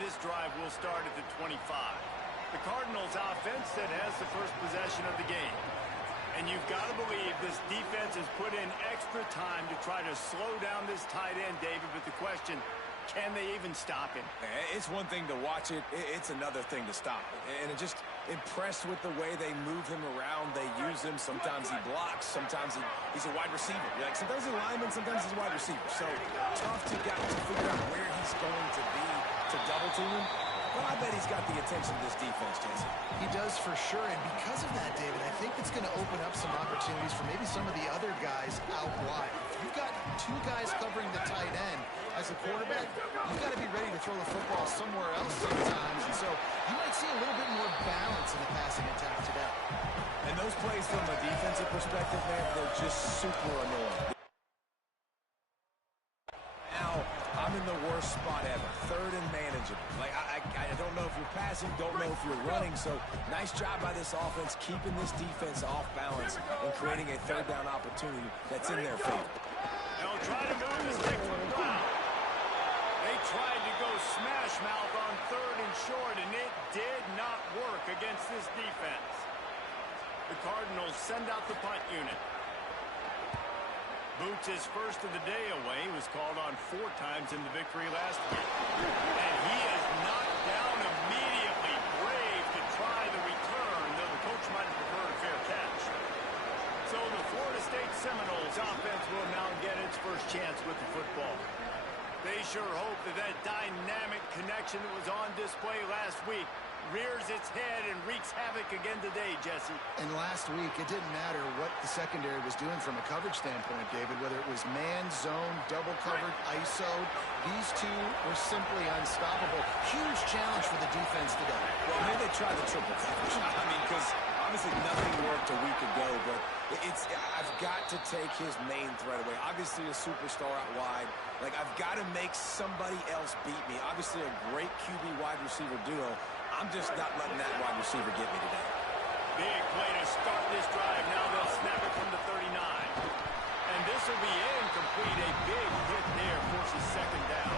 this drive will start at the 25. The Cardinals offense that has the first possession of the game. And you've got to believe this defense has put in extra time to try to slow down this tight end, David. But the question, can they even stop him? It's one thing to watch it. It's another thing to stop it. And just impressed with the way they move him around. They use him. Sometimes he blocks. Sometimes he's a wide receiver. Like, sometimes he's a lineman. Sometimes he's a wide receiver. So tough to figure out where he's going to be to double team him. But I bet he's got the attention of this defense, Jesse. He does for sure, and because of that, David, I think it's going to open up some opportunities for maybe some of the other guys out wide. If you've got two guys covering the tight end as a quarterback, you've got to be ready to throw the football somewhere else sometimes, and so you might see a little bit more balance in the passing attack today. And those plays from a defensive perspective, man, they're just super annoying. Now, I'm in the worst spot ever. Third and manageable. Like, I don't know if you're passing, don't know if you're running. So, nice job by this offense keeping this defense off balance and creating a third down opportunity that's in their favor. They'll try to move the stick from Brown. They tried to go smash mouth on third and short, and it did not work against this defense. The Cardinals send out the punt unit. Boots his first of the day away. He was called on 4 times in the victory last week. And he is knocked down immediately. Brave to try the return, though the coach might have preferred a fair catch. So the Florida State Seminoles offense will now get its first chance with the football. They sure hope that dynamic connection that was on display last week rears its head and wreaks havoc again today, Jesse. And last week, it didn't matter what the secondary was doing from a coverage standpoint, David, whether it was man, zone, double covered, ISO. These two were simply unstoppable. Huge challenge for the defense today. Well, maybe they tried the triple coverage. I mean, because obviously nothing worked a week ago, but I've got to take his main threat away. Obviously a superstar out wide. Like, I've got to make somebody else beat me. Obviously a great QB wide receiver duo. I'm just not letting that wide receiver get me today. Big play to start this drive. Now they'll snap it from the 39. And this will be incomplete. A big hit there forces second down.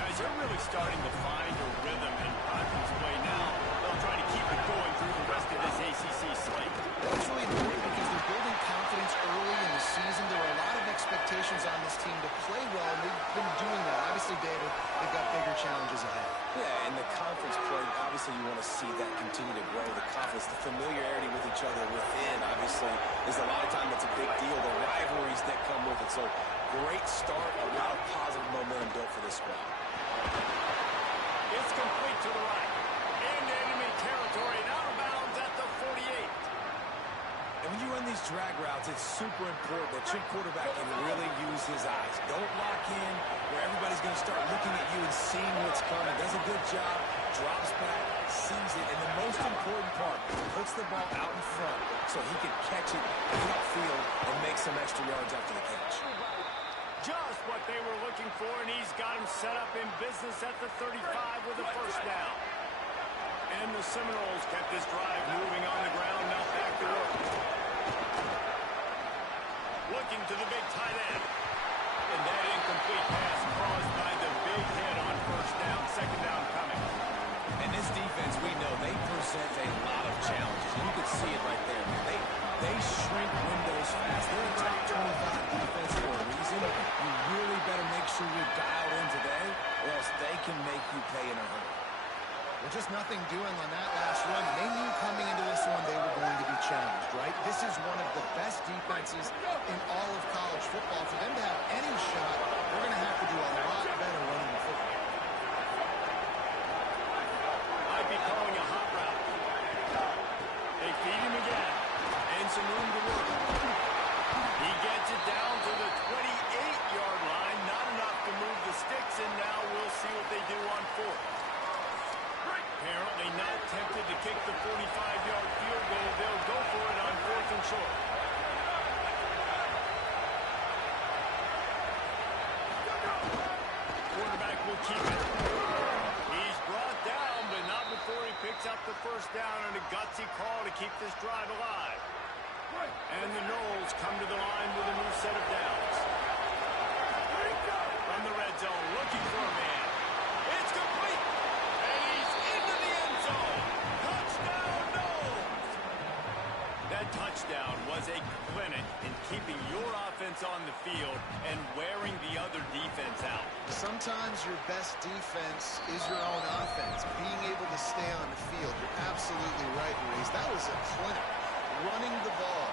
Guys, they're really starting to find a rhythm in conference play now. They'll try to keep it going through the rest of this ACC slate. That's really important because they're building confidence early in the season. There are a lot of expectations on this team to play well, and they've been doing that. Obviously, David, they've got bigger challenges ahead. Yeah, and the conference play, obviously you want to see that continue to grow. The confidence, the familiarity with each other within, obviously, is a lot of time that's a big deal. The rivalries that come with it. So, great start, a lot of positive momentum built for this squad. It's complete to the right. Into enemy territory and out of bounds at the 48. And when you run these drag routes, it's super important that your quarterback can really use his eyes. Don't lock in where everybody's going to start looking at you and seeing what's coming. Does a good job, drops back, sees it, and the most important part, puts the ball out in front so he can catch it, get upfield, and make some extra yards after the catch. Just what they were looking for, and he's got him set up in business at the 35 with a first down. And the Seminoles kept this drive moving on the ground, now back to work. Looking to the big tight end. And that incomplete pass caused by the big hit on first down, second down coming. And this defense, we know, they present a lot of challenges. You can see it right there. They shrink windows fast. They're a top 25 defense for a reason. You really better make sure you're dialed in today, or else they can make you pay in a hurry. Well, just nothing doing on that last run. They knew coming into this one they were going to be challenged, right? This is one of the best defenses in all of college football. For them to have any shot, they're going to have to do a lot better running the football. Might be calling a hot route. They feed him again. And some room to work. He gets it down to the 28-yard line. Not enough to move the sticks, and now we'll see what they do on fourth. Apparently not tempted to kick the 45-yard field goal. They'll go for it on fourth and short. Quarterback will keep it. He's brought down, but not before he picks up the first down on a gutsy call to keep this drive alive. And the Noles come to the line with a new set of downs. From the red zone, looking for a man. It's complete. is a clinic in keeping your offense on the field and wearing the other defense out. Sometimes your best defense is your own offense. Being able to stay on the field, you're absolutely right, Reese. That was a clinic. Running the ball,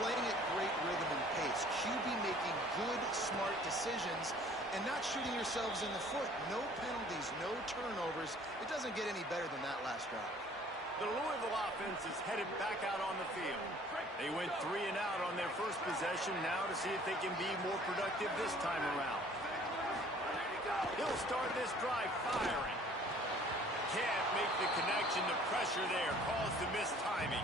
playing at great rhythm and pace. QB making good, smart decisions and not shooting yourselves in the foot. No penalties, no turnovers. It doesn't get any better than that last drive. The Louisville offense is headed back out on the field. They went 3 and out on their first possession now to see if they can be more productive this time around. He'll start this drive firing. Can't make the connection. The pressure there caused the missed timing.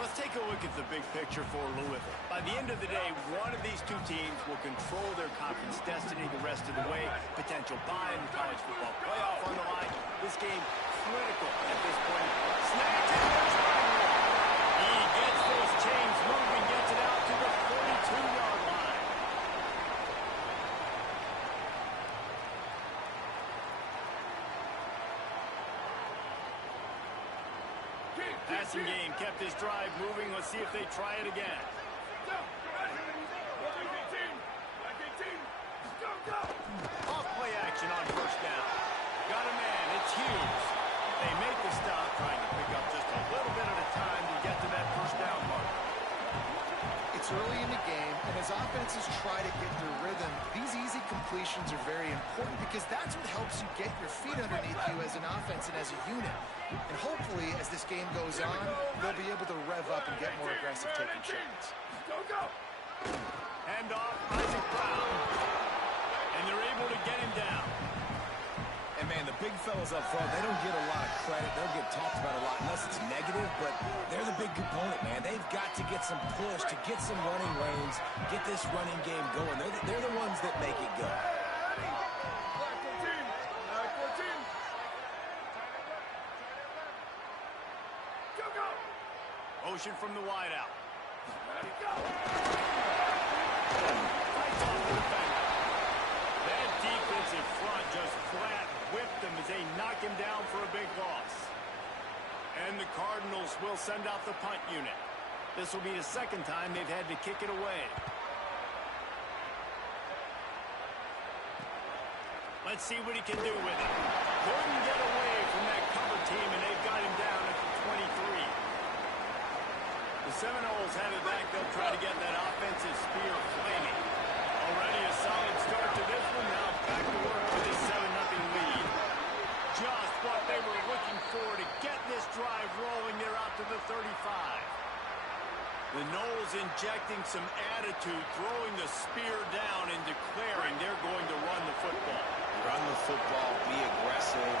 Let's take a look at the big picture for Louisville. By the end of the day, one of these two teams will control their conference destiny the rest of the way. Potential bye in the college football playoff on the line. This game critical at this point. Snagged it. He gets those chains moving, gets it out to the 42-yard line. Passing game kept his drive moving. Let's see if they try it again. Off play action on first down. Got a man. It's Hughes. They make the stop, trying to pick up just a little bit at a time to get to that first down mark. It's early in the game, and as offenses try to get their rhythm, these easy completions are very important because that's what helps you get your feet underneath you as an offense and as a unit. And hopefully, as this game goes on, they'll be able to rev up and get more aggressive taking shots. Hand off, Isaac Brown. And they're able to get him down. And, man, the big fellas up front, they don't get a lot of credit. They'll get talked about a lot unless it's negative, but they're the big component, man. They've got to get some push, to get some running lanes, get this running game going. They're the ones that make it go. Motion from the wideout. Fights off the defender. That defensive front just flat whipped him as they knock him down for a big loss. And the Cardinals will send out the punt unit. This will be the second time they've had to kick it away. Let's see what he can do with it. Couldn't get away from that cover team, and they've got him down at the 23. The Seminoles have it back. They'll try to get that offensive spear flaming. Already a solid start to this one. Now back to work with a 7-0 lead. Just what they were looking for to get this drive rolling. They're out to the 35. The Noles injecting some attitude, throwing the spear down and declaring they're going to run the football. Run the football, be aggressive.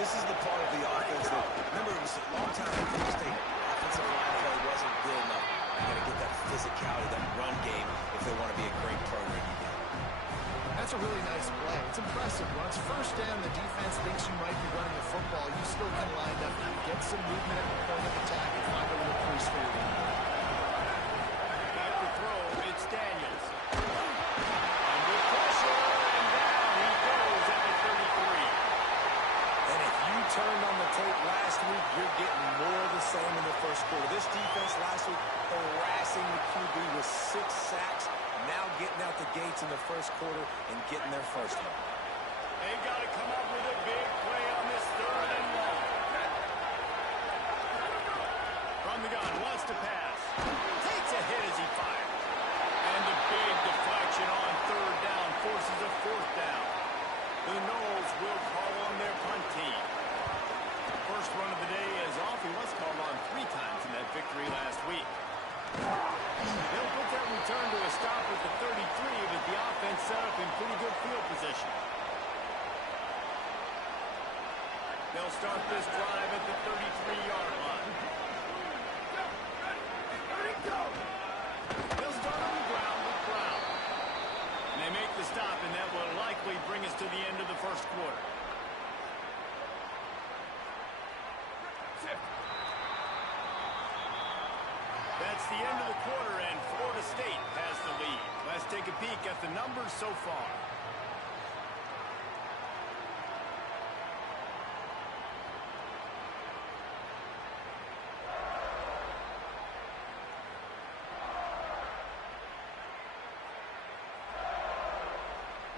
This is the part of the offense that, remember, it was a long time ago, State offensive line play wasn't good enough. They got to get that physicality, that run game, if they want to be a great program again. That's a really nice play. It's impressive. Once first down, the defense thinks you might be running the football. You still can line up, get some movement at the point of attack, and find a little crease for your game. Back to throw, it's Daniels. Under pressure, and down he goes at the 33. And if you turned on the tape last week, you're getting more of the same in the first quarter. This defense last week harassing the QB with 6 sacks. Now getting out the gates in the first quarter and getting their first one. They got to come up with a big play on this 3rd and long. From the gun, wants to pass. Takes a hit as he fires. And a big deflection on 3rd down forces a 4th down. The Noles will call on their punt team. First run of the day is off. He was called on 3 times in that victory last week. They'll put that return to a stop at the 33, but the offense set up in pretty good field position. They'll start this drive at the 33-yard line. They'll start on the ground with Brown. And they make the stop, and that will likely bring us to the end of the first quarter. That's the end of the quarter, and Florida State has the lead. Let's take a peek at the numbers so far.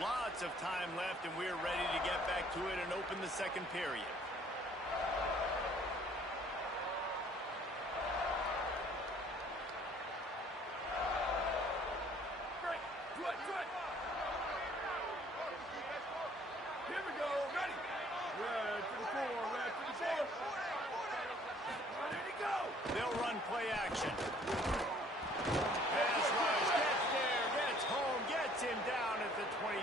Lots of time left, and we're ready to get back to it and open the second period. They'll run play action. Pass rush, gets there, gets home, gets him down at the 23.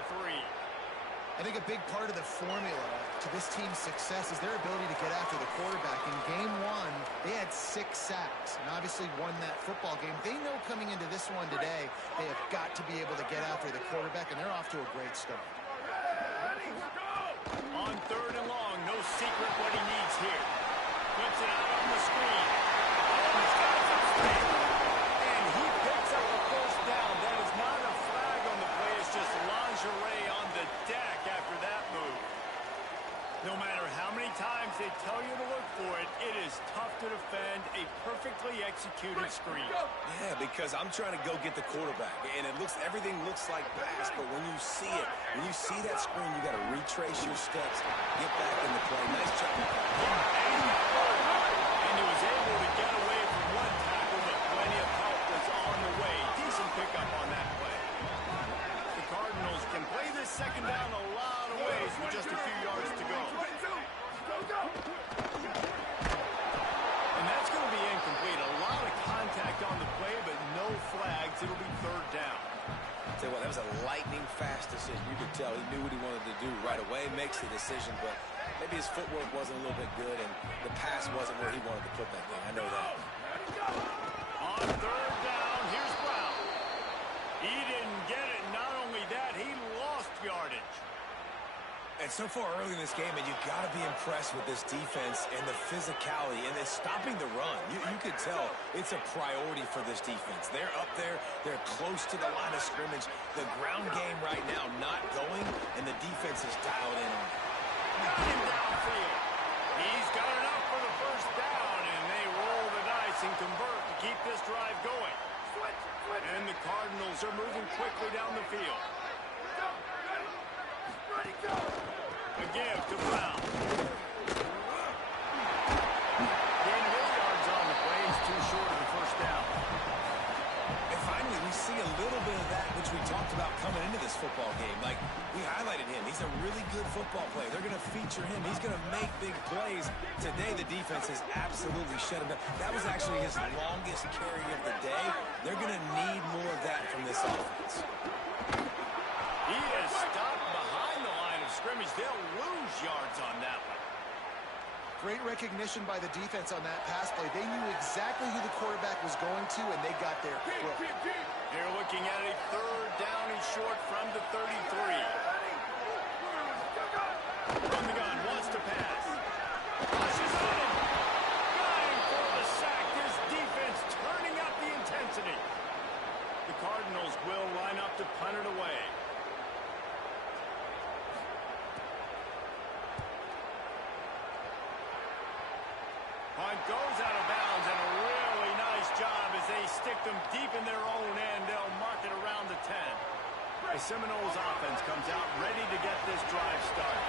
I think a big part of the formula to this team's success is their ability to get after the quarterback. In game one, they had 6 sacks and obviously won that football game. They know coming into this one today, they have got to be able to get after the quarterback, and they're off to a great start. On 3rd and long, no secret what he needs here. Flips it out on the screen. He's got some speed. And he picks up a first down. That is not a flag on the play. It's just lingerie on the deck after that move. No matter how many times they tell you to look for it, it is tough to defend a perfectly executed screen. Yeah, because I'm trying to go get the quarterback, and everything looks like pass, but when you see it, when you see that screen, you got to retrace your steps, get back in the play. Nice job. And he was able to get away from one tackle, but plenty of help was on the way. Decent pickup on that play. The Cardinals can play this second down a lot of ways with just a few yards to go. And that's going to be incomplete. A lot of contact on the play, but no flags. It'll be 3rd down. Tell you what, that was a lightning-fast decision. You could tell he knew what he wanted to do right away, makes the decision, but maybe his footwork wasn't a little bit good, and the pass wasn't where he wanted to put that thing. I know that. On 3rd down, here's Brown. He didn't get it. Not only that, he lost yardage. And so far early in this game, and you've got to be impressed with this defense and the physicality and then stopping the run. You could tell it's a priority for this defense. They're up there. They're close to the line of scrimmage. The ground game right now not going, and the defense is dialed in on it. Got him downfield. He's got enough for the first down, and they roll the dice and convert to keep this drive going. And the Cardinals are moving quickly down the field. A give to Brown. Gain of 8 yards on the play. He's too short of the first down. And finally, we see a little bit of that which we talked about coming into this football game. Like, we highlighted him. He's a really good football player. They're going to feature him. He's going to make big plays. Today, the defense has absolutely shut him down. That was actually his longest carry of the day. They're going to need more of that from this offense. He is stopped behind the line of scrimmage. They'll lose yards on that one. Great recognition by the defense on that pass play. They knew exactly who the quarterback was going to, and they got there quick. They're looking at a 3rd down and short from the 33. From the gun, wants to pass. Rushes in. Going for the sack. This defense turning up the intensity. The Cardinals will line up to punt it away. Punt goes out of bounds, and a really nice job as they stick them deep in their own end. They'll mark it around the 10. The Seminoles offense comes out ready to get this drive started.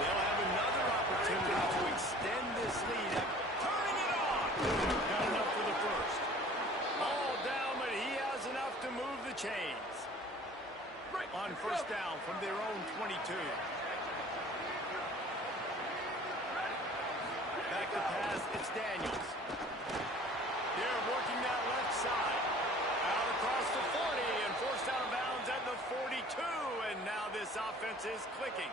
They'll have another opportunity to extend this lead. Turning it on! Got enough for the first. All down, but he has enough to move the chains. On first down from their own 22. Back to pass, it's Daniels. They're working that left side. Out across the 40 and forced out of bounds at the 42. And now this offense is clicking.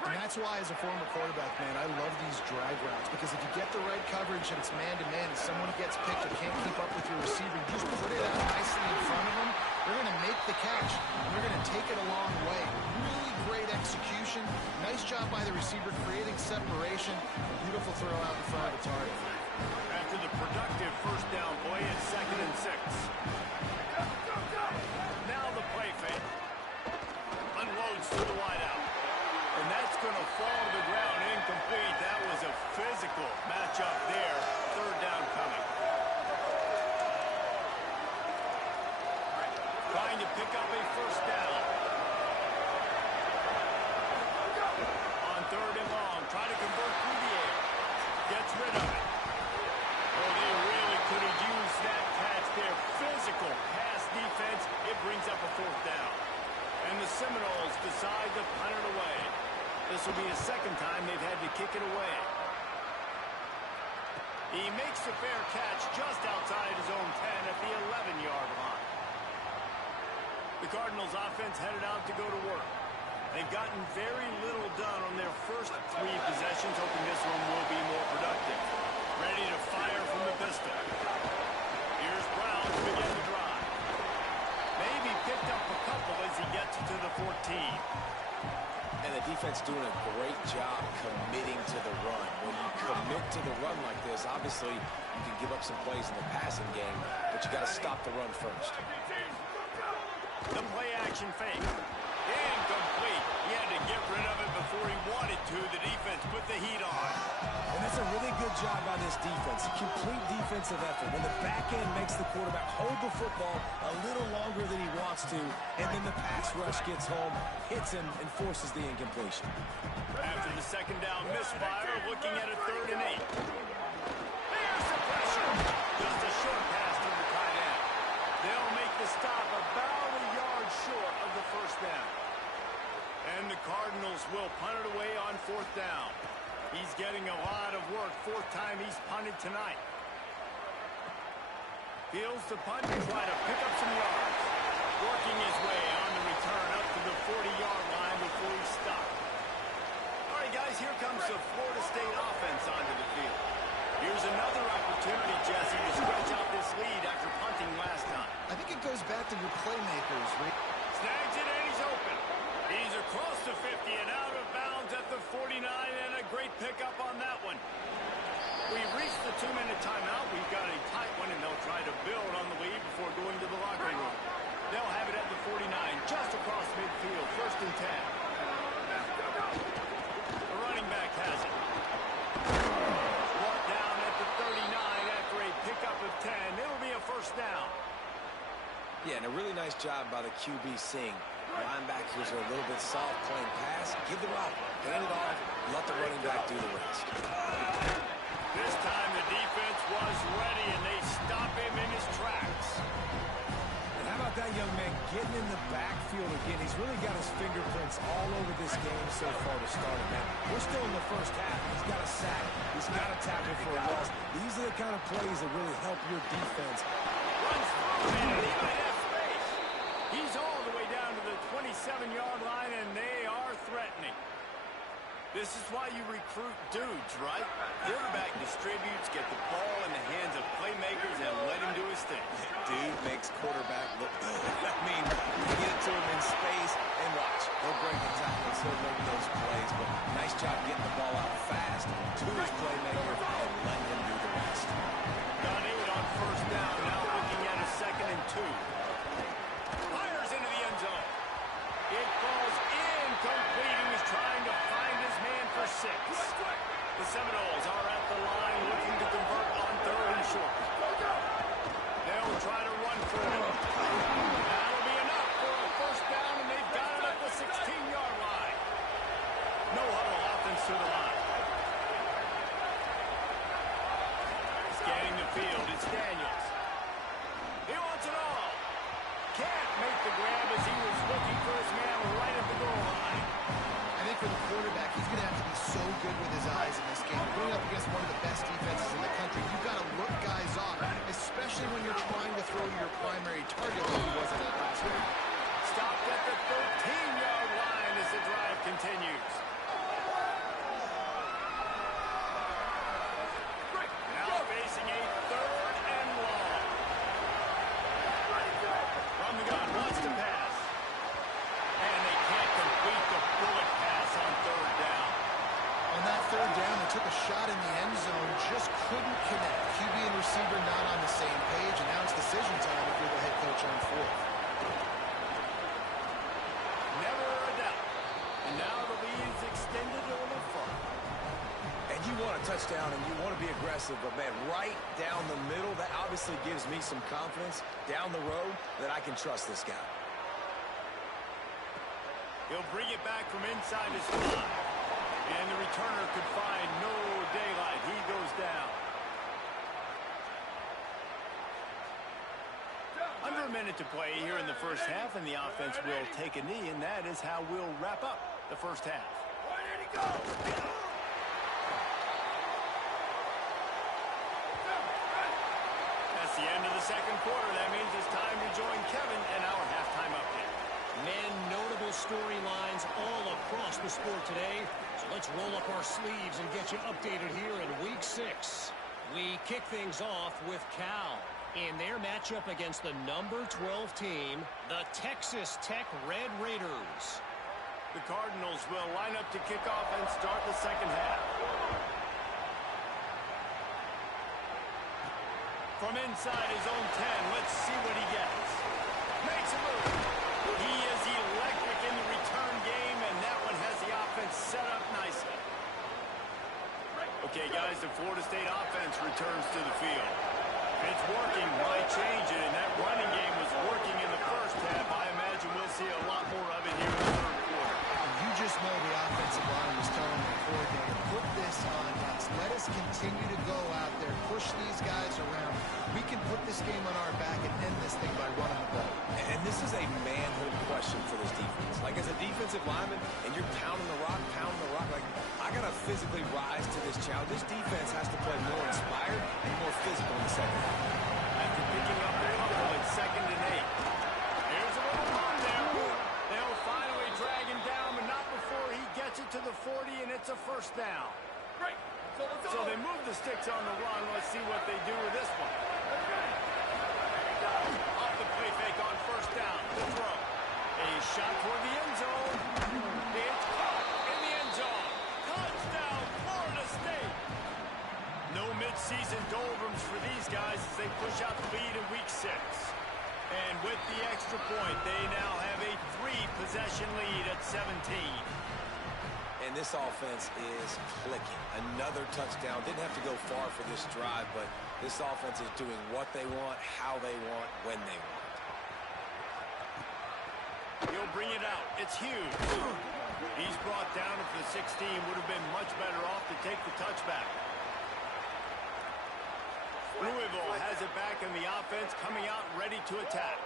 And that's why, as a former quarterback, man, I love these drag routes, because if you get the right coverage and it's man-to-man and someone gets picked or can't keep up with your receiver, you just put it out nicely in front of them, they're going to make the catch, and they're going to take it a long way. Really great execution. Nice job by the receiver creating separation. Beautiful throw out in front of the target. After the productive first down play, it's 2nd and 6. Now the play fake. Unloads to the wideout. And that's going to fall to the ground incomplete. That was a physical matchup there. 3rd down coming. Trying to pick up a first down. kick it away. He makes a fair catch just outside his own 10 at the 11-yard line. The Cardinals offense headed out to go to work. They've gotten very little done on their first 3 possessions, hoping this one will be more productive. Ready to fire from the pistol. Here's Brown to begin the drive. Maybe picked up a couple as he gets to the 14. And the defense doing a great job committing to the run. When you commit to the run like this, obviously you can give up some plays in the passing game, but you got to stop the run first. The play-action fake. Incomplete. He had to get rid of it before he wanted to. The defense put the heat on. And that's a really good job by this defense. Complete defensive effort. When the back end makes the quarterback hold the football a little longer than he wants to, and then the pass rush gets home, hits him, and forces the incompletion. After the second down misfire, looking at a 3rd and 8. There's the pressure. Just a short pass to the tight end. They'll make the stop about a yard short of the first down. And the Cardinals will punt it away on 4th down. He's getting a lot of work. 4th time he's punted tonight. Fields the punt to try to pick up some yards. Working his way on the return up to the 40-yard line before he stopped. All right, guys, here comes the Florida State offense onto the field. Here's another opportunity, Jesse, to stretch out this lead after punting last time. I think it goes back to your playmakers, Rick. Snags it and he's open. He's across the 50 and out of bounds at the 49, and a great pickup on that one. We've reached the 2-minute timeout. We've got a tight one, and they'll try to build on the lead before going to the locker room. They'll have it at the 49, just across midfield, 1st and 10. The running back has it. Brought down at the 39 after a pickup of 10. It'll be a 1st down. Yeah, and a really nice job by the QB seeing. Linebackers are a little bit soft playing pass. Give the rock, hand it off, let the running back do the rest. This time the defense was ready, and they stop him in his tracks. And how about that young man getting in the backfield again? He's really got his fingerprints all over this game so far to start it, man. We're still in the first half. He's got a sack. He's got a tackle for a loss. These are the kind of plays that really help your defense. Runs through, and he might have space. He's all the way down to the 27-yard line, and they are threatening. This is why you recruit dudes, right? Quarterback distributes, get the ball in the hands of playmakers, and let him do his thing. Dude makes quarterback look good. I mean, you get it to him in space, and watch. He'll break the tackle, he'll make those plays, but nice job getting the ball out fast to his playmaker and letting him do the rest. Got 8 on 1st down, now looking at a 2nd and 2. Fires into the end zone. It falls incomplete. He was trying to find his man for 6. The Seminoles are at the line looking to convert on 3rd and short. They'll try to run for it. That'll be enough for a 1st down, and they've got it at the 16-yard line. No huddle, offense to the line. Scanning the field, it's Daniels. He wants it all. Can't make the grab as he was looking for his man right at the goal line. I think for the quarterback, he's going to have to be so good with his eyes in this game. Going up against one of the best defenses in the country, you've got to look guys off, especially when you're trying to throw to your primary target like he was in that last week. Stopped at the 13-yard line as the drive continues. Now facing a 3rd and long. From the gun, wants to pass. And they can't complete the bullet pass on 3rd down. On that 3rd down, they took a shot in the end zone, just couldn't connect. QB and receiver not on the same page, and now it's decision time if you're the head coach on 4th. Never a doubt. And now the lead is extended a little further. And you want a touchdown and you want to be aggressive, but man, right down the middle, that obviously gives me some confidence down the road that I can trust this guy. He'll bring it back from inside his 5. And the returner could find no daylight. He goes down. Under a minute to play here in the first half, and the offense will take a knee, and that is how we'll wrap up the first half. the second quarter. That means it's time to join Kevin in our halftime update. Men, notable storylines all across the sport today. So let's roll up our sleeves and get you updated here in Week 6. We kick things off with Cal in their matchup against the number 12 team, the Texas Tech Red Raiders. The Cardinals will line up to kick off and start the second half. From inside his own 10, let's see what he gets. Makes a move. He is electric in the return game, and that one has the offense set up nicely. Okay, guys, the Florida State offense returns to the field. It's working. Why change it? And that running game was working in the first half. I imagine we'll see a lot more of it here in the third quarter. You just know the offensive line was telling the coordinator, put this on us. Let us continue to go out there, push these guys around. We can put this game on our back and end this thing by running the ball. And this is a manhood question for this defense. Like, as a defensive lineman, and you're pounding the rock, like, I got to physically rise to this challenge. This defense has to play more inspired and more physical in the second half. After picking up the couple at 2nd and 8. Here's a little run there. They'll finally drag him down, but not before he gets it to the 40, and it's a first down. So they move the sticks on the run. Let's see what they do with this one. Off the play fake on first down. The throw. A shot toward the end zone. It's caught in the end zone. Touchdown, Florida State. No midseason doldrums for these guys as they push out the lead in Week 6. And with the extra point, they now have a 3-possession lead at 17. And this offense is clicking. Another touchdown. Didn't have to go far for this drive, but this offense is doing what they want, how they want, when they want. He'll bring it out. It's huge. He's brought down at the 16. Would have been much better off to take the touchback. Louisville has it back in the offense, coming out ready to attack.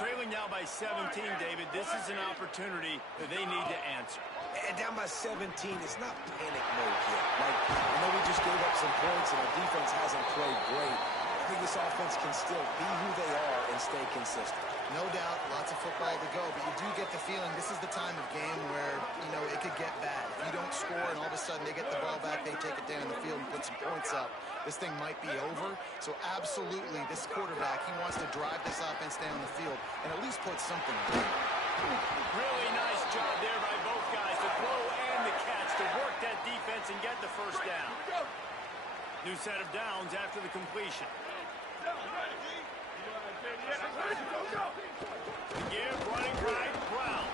Trailing now by 17, David. This is an opportunity that they need to answer. And down by 17, it's not panic mode yet. Like, I know we just gave up some points and our defense hasn't played great. I think this offense can still be who they are and stay consistent. No doubt, lots of football to go, but you do get the feeling this is the time of game where, you know, it could get bad. If you don't score and all of a sudden they get the ball back, they take it down the field and put some points up, this thing might be over. So absolutely, this quarterback, he wants to drive this offense down the field and at least put something in. Really nice job there by both guys, the throw and the catch, to work that defense and get the first down. New set of downs after the completion. Again, running right, Brown.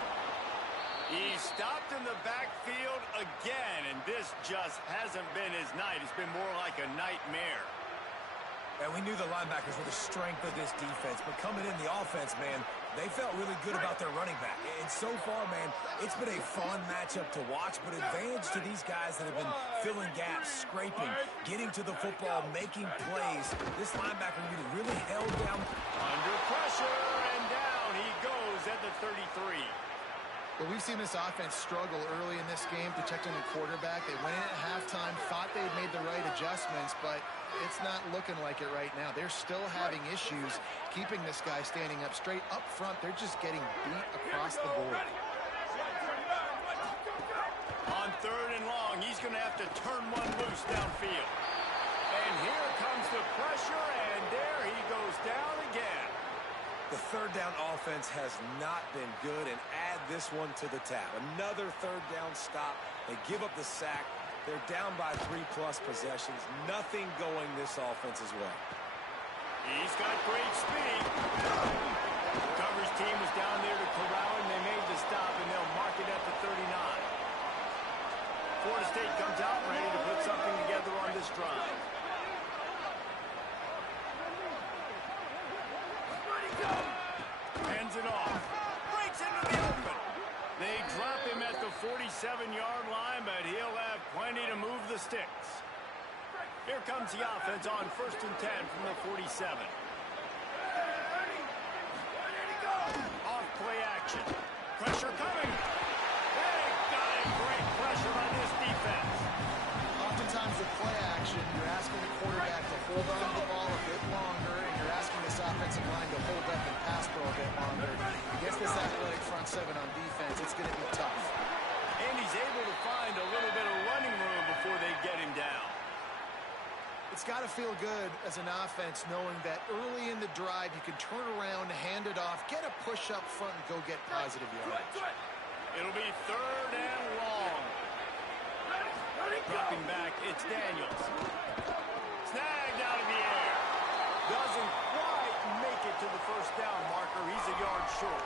He's stopped in the backfield again, and this just hasn't been his night. It's been more like a nightmare. And we knew the linebackers were the strength of this defense, but coming in the offense, man, they felt really good about their running back. And so far, man, it's been a fun matchup to watch, but advantage to these guys that have been filling gaps, scraping, getting to the football, making plays. This linebacker really held down. Under pressure, and down he goes at the 33. But we've seen this offense struggle early in this game, protecting the quarterback. They went in at halftime, thought they'd made the right adjustments, but it's not looking like it right now. They're still having issues keeping this guy standing up straight. Up front, they're just getting beat across the board. On 3rd and long, he's going to have to turn one loose downfield. And here comes the pressure, and there he goes down again. The 3rd down offense has not been good, and add this one to the tab. Another 3rd down stop. They give up the sack. They're down by 3+ possessions. Nothing going this offense's way. He's got great speed. The coverage team was down there to corral him. They made the stop, and they'll mark it at the 39. Florida State comes out ready to put something together on this drive. Hands it off. Breaks into the open. They drop him at the 47-yard line, but he'll have plenty to move the sticks. Here comes the offense on 1st and 10 from the 47. Off play action. Pressure coming. They got it. Great pressure on this defense. Oftentimes with play action, you're asking the quarterback to hold on to the ball a bit longer, and you're asking this on defense, it's going to be tough. And he's able to find a little bit of running room before they get him down. It's got to feel good as an offense knowing that early in the drive you can turn around, hand it off, get a push up front, and go get positive yardage. It'll be 3rd and long. Dropping back, it's Daniels. Snagged out of the air. Doesn't quite make it to the first down marker. He's a yard short.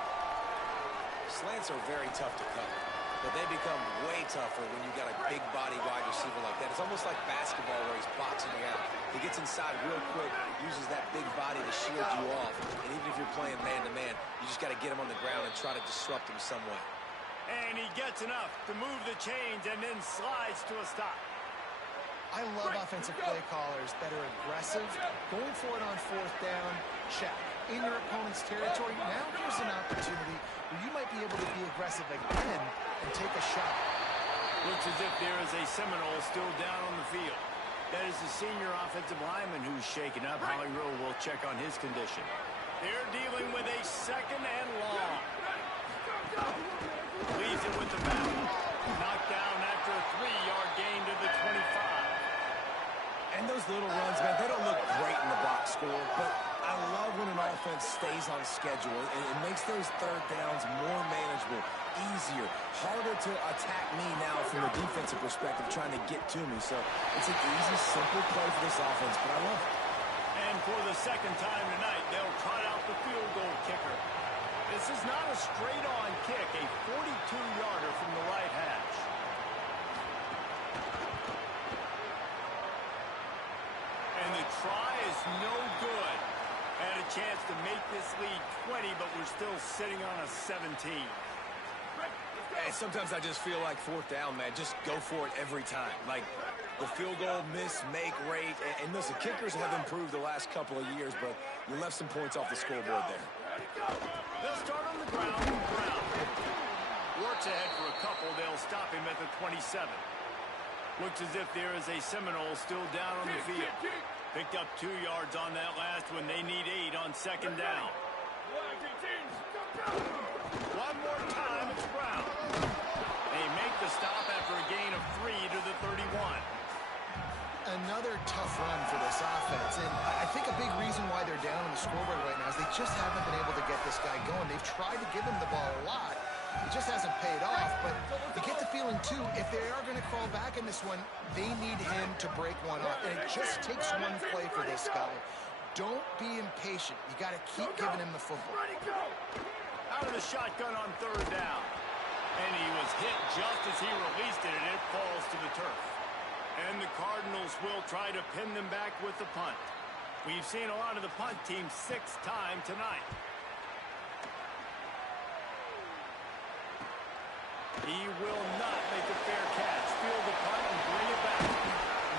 Slants are very tough to cover, but they become way tougher when you got a big body wide receiver like that. It's almost like basketball where he's boxing you out. He gets inside real quick, uses that big body to shield you off. And even if you're playing man-to-man, you just got to get him on the ground and try to disrupt him some way. And he gets enough to move the chains and then slides to a stop. I love offensive play callers that are aggressive. Going for it on 4th down, check. In your opponent's territory, now here's an opportunity where you might be able to be aggressive again and take a shot. Looks as if there is a Seminole still down on the field. That is the senior offensive lineman who's shaken up. Holly Rowe will check on his condition. They're dealing with a 2nd and long. Leaves it with the back. Knocked down after a 3-yard gain to the 25. And those little runs, man, they don't look great in the box score, but I love when an offense stays on schedule. It makes those 3rd downs more manageable, easier, harder to attack me now from the defensive perspective trying to get to me. So it's an easy, simple play for this offense, but I love it. And for the 2nd time tonight, they'll trot out the field goal kicker. This is not a straight-on kick, a 42-yarder from the right hash. And the try is no good. Had a chance to make this lead 20, but we're still sitting on a 17. And sometimes I just feel like 4th down, man, just go for it every time. Like the field goal miss-make rate. And listen, kickers have improved the last couple of years, but you left some points off the scoreboard there. They'll start on the ground. Brown works ahead for a couple. They'll stop him at the 27. Looks as if there is a Seminole still down on the field. Picked up 2 yards on that last one. They need 8 on 2nd down. One more time, it's Brown. They make the stop after a gain of 3 to the 31. Another tough run for this offense, and I think a big reason why they're down on the scoreboard right now is they just haven't been able to get this guy going. They've tried to give him the ball a lot. It just hasn't paid off, but you get the feeling, too, if they are going to crawl back in this one, they need him to break one off, and it just takes one play for this guy. Don't be impatient. You got to keep giving him the football. Out of the shotgun on 3rd down, and he was hit just as he released it, and it falls to the turf. And the Cardinals will try to pin them back with the punt. We've seen a lot of the punt team 6 times tonight. He will not make a fair catch. Field the punt and bring it back.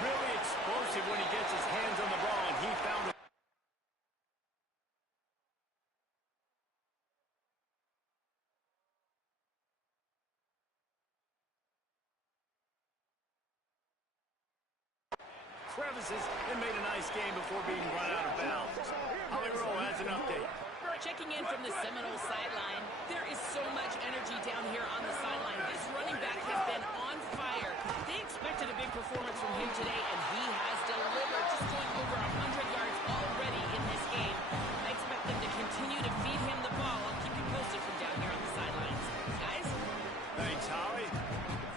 Really explosive when he gets his hands on the ball, and he found it. Crevices and made a nice game before being run out of bounds. Holly Rowe has an update. Checking in from the Seminole sideline, there is so much energy down here on the sideline. This running back has been on fire. They expected a big performance from him today, and he has delivered, just going over 100 yards already in this game. I expect them to continue to feed him the ball. I'll keep you posted from down here on the sidelines. Guys? Thanks, Holly.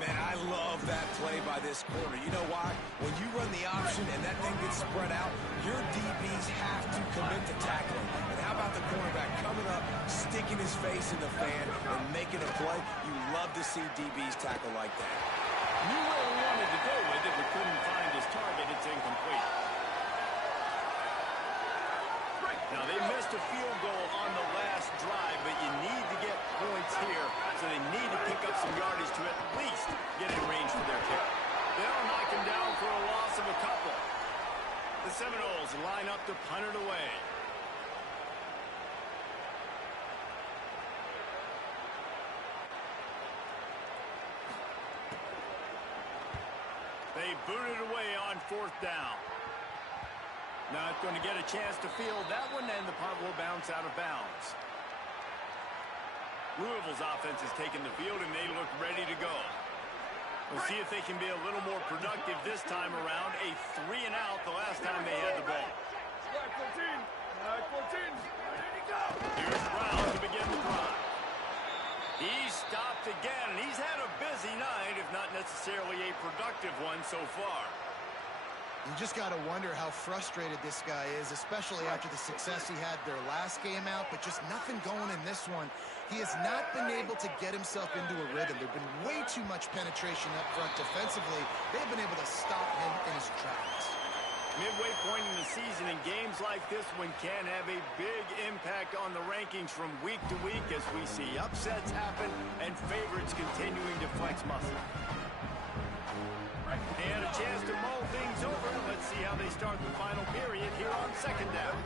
Man, I love that play by this corner. You know why? When you run the option and that thing gets spread out, your DBs have to commit to tackling. And how about the cornerback coming up, sticking his face in the fan, and making a play? You love to see DBs tackle like that. Knew where he wanted to go with it, but couldn't find his target. It's incomplete. Now, they missed a field goal on the last drive, but you need to get points here, so they need to pick up some yardage to at least get in range for their kick. They'll knock him down for a loss of a couple. The Seminoles line up to punt it away. They boot it away on 4th down. Not going to get a chance to field that one, and the punt will bounce out of bounds. Louisville's offense has taken the field, and they look ready to go. We'll see if they can be a little more productive this time around. A 3-and-out the last time they had the ball. Here's Brown to begin the drive. He's stopped again, and he's had a busy night, if not necessarily a productive one so far. You just got to wonder how frustrated this guy is, especially after the success he had their last game out, but just nothing going in this one. He has not been able to get himself into a rhythm. There's been way too much penetration up front defensively. They've been able to stop him in his tracks. Midway point in the season, and games like this one can have a big impact on the rankings from week to week as we see upsets happen and favorites continuing to flex muscle. They had a chance to mull things over. Let's see how they start the final period here on second down.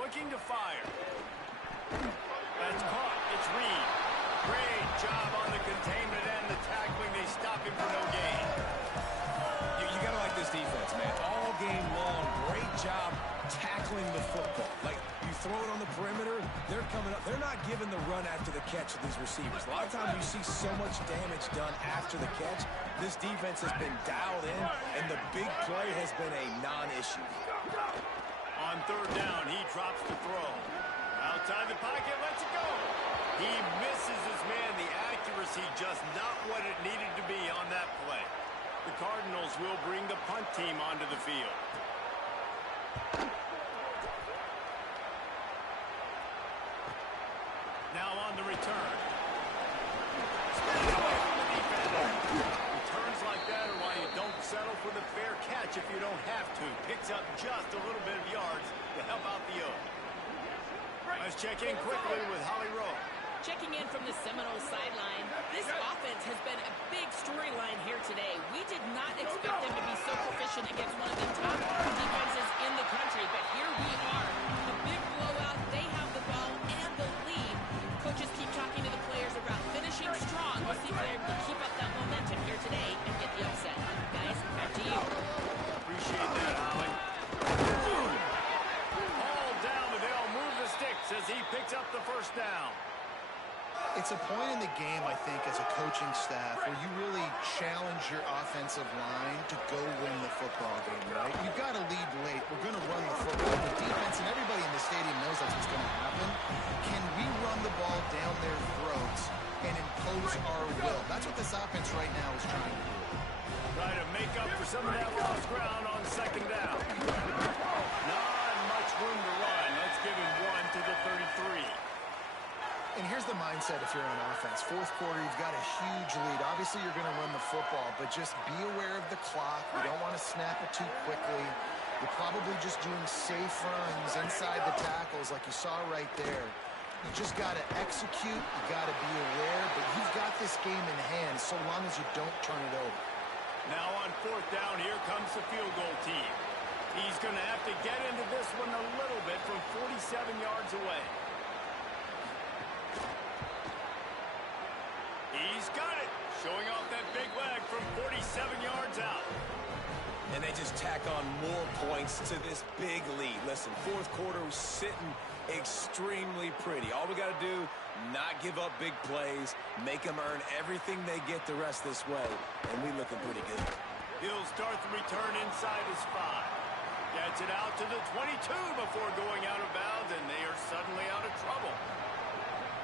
Looking to fire. That's caught. It's Reed. Great job on the containment and the tackling. They stop him for no gain. You got to like this defense, man. All game long, great job tackling the football. Like, you throw it on the perimeter, they're coming up. They're not giving the run after the catch to these receivers. A lot of times you see so much damage done after the catch. This defense has been dialed in, and the big play has been a non-issue. On third down, he drops the throw. Outside the pocket, lets it go. He misses his man. The accuracy just not what it needed to be on that play. The Cardinals will bring the punt team onto the field. Now on the return. Spins away from the defender. Returns like that are why you don't settle for the fair catch if you don't have to. Picks up just a little bit of yards to help out the O. Let's check in quickly with Holly Rowe. Checking in from the Seminole sideline, this offense has been a big storyline here today. We did not expect them to be so proficient against one of the top defenses in the country, but here we are. A big blowout, they have the ball and the lead. Coaches keep talking to the players about finishing strong. We'll see if they're able to keep up that momentum here today and get the upset. Guys, back to you. Appreciate that, Holly. All down, but they'll move the sticks as he picks up the first down. It's a point in the game, I think, as a coaching staff where you really challenge your offensive line to go win the football game, right? You've got to lead late. We're going to run the football. The defense and everybody in the stadium knows that's what's going to happen. Can we run the ball down their throats and impose our will? That's what this offense right now is trying to do. Try to make up for some of that lost ground on second down. Not much room to run. Let's give him one to the 33. And here's the mindset if you're on offense. Fourth quarter, you've got a huge lead. Obviously, you're going to run the football, but just be aware of the clock. You don't want to snap it too quickly. You're probably just doing safe runs inside the tackles like you saw right there. You just got to execute. You got to be aware, but you've got this game in hand so long as you don't turn it over. Now on fourth down, here comes the field goal team. He's going to have to get into this one a little bit from 47 yards away. He's got it, showing off that big leg from 47 yards out. And they just tack on more points to this big lead. Listen, fourth quarter was sitting extremely pretty. All we got to do, not give up big plays, make them earn everything they get the rest this way, and we looking pretty good. He'll start the return inside his 5. Gets it out to the 22 before going out of bounds, and they are suddenly out of trouble.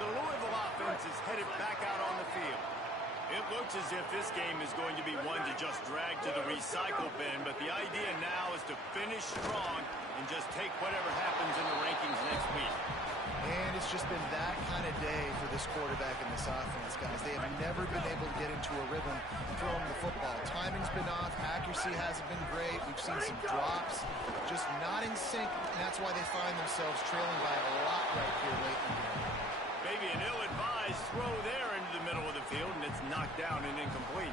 The Louisville offense is headed back out on the field. It looks as if this game is going to be one to just drag to the recycle bin, but the idea now is to finish strong and just take whatever happens in the rankings next week. And it's just been that kind of day for this quarterback and this offense, guys. They have never been able to get into a rhythm throwing the football. Timing's been off. Accuracy hasn't been great. We've seen some drops. Just not in sync, and that's why they find themselves trailing by a lot right here late in the game. Maybe an ill-advised throw there into the middle of the field, and it's knocked down and incomplete.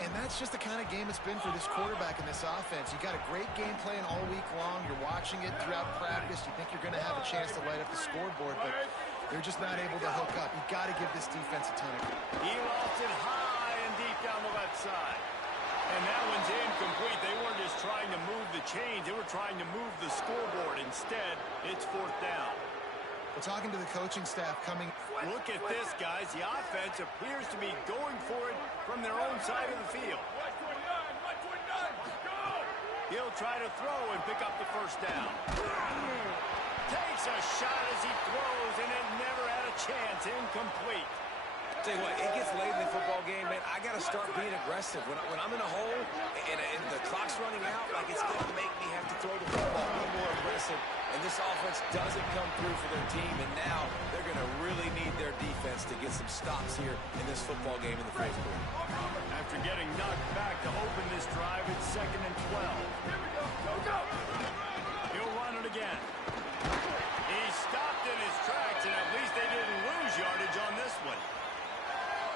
And that's just the kind of game it's been for this quarterback and this offense. You got a great game plan all week long. You're watching it throughout practice. You think you're going to have a chance to light up the scoreboard, but they're just not able to hook up. You got to give this defense a ton of credit. He lost it high and deep down the left side. And that one's incomplete. They weren't just trying to move the chains. They were trying to move the scoreboard. Instead, it's fourth down. We're talking to the coaching staff coming Look at this, guys. The offense appears to be going for it from their own side of the field. He'll try to throw and pick up the first down. Takes a shot as he throws, and it never had a chance. Incomplete. Tell you what, it gets late in the football game, man. I got to start being aggressive. When I'm in a hole and the clock's running out, like it's going to make me have to throw the football, be more aggressive. And this offense doesn't come through for their team, and now they're going to really need their defense to get some stops here in this football game in the fourth quarter. After getting knocked back to open this drive, it's 2nd and 12. Here we go. Go. He'll run it again. He stopped in his tracks, and at least they didn't lose yardage on this one.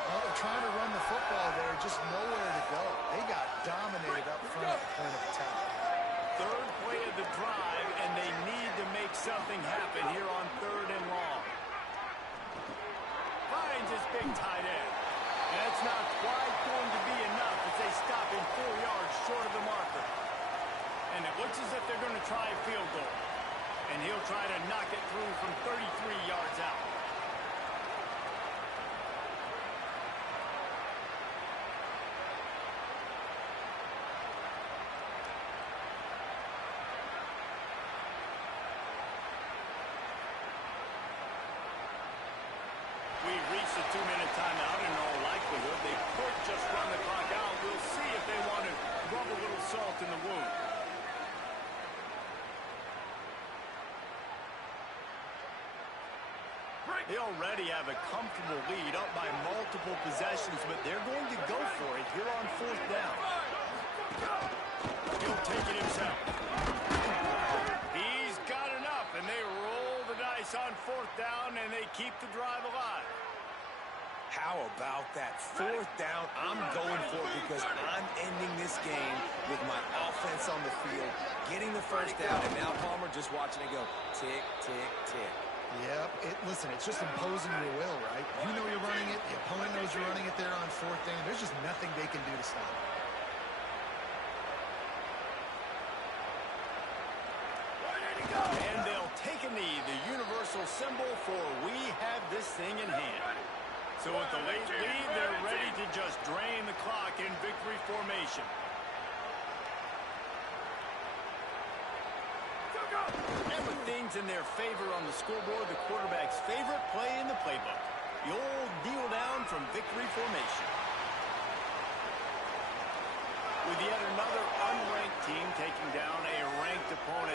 Well, they're trying to run the football there, just nowhere to go. They got dominated up front at the point of attack. Third play of the drive, and they need to make something happen here on 3rd and long. Finds his big tight end. That's not quite going to be enough as they stop him 4 yards short of the marker. And it looks as if they're going to try a field goal. And he'll try to knock it through from 33 yards out. We've reached the 2-minute timeout. In all likelihood, they could just run the clock out. We'll see if they want to rub a little salt in the wound. They already have a comfortable lead up by multiple possessions, but they're going to go for it here on 4th down. He'll take it himself. He's got enough, and they roll the dice on 4th down, and they keep the drive alive. How about that 4th down? I'm going for it because I'm ending this game with my offense on the field, getting the first down, and now Palmer just watching it go tick, tick, tick. Yep. Listen, it's just imposing your will, right? You know you're running it. The opponent knows you're running it there on 4th down. There's just nothing they can do to stop it. And they'll take a knee, the universal symbol for we have this thing in hand. So with the late lead, they're ready to just drain the clock in victory formation. And with things in their favor on the scoreboard, the quarterback's favorite play in the playbook, the old kneel down from victory formation. With yet another unranked team taking down a ranked opponent.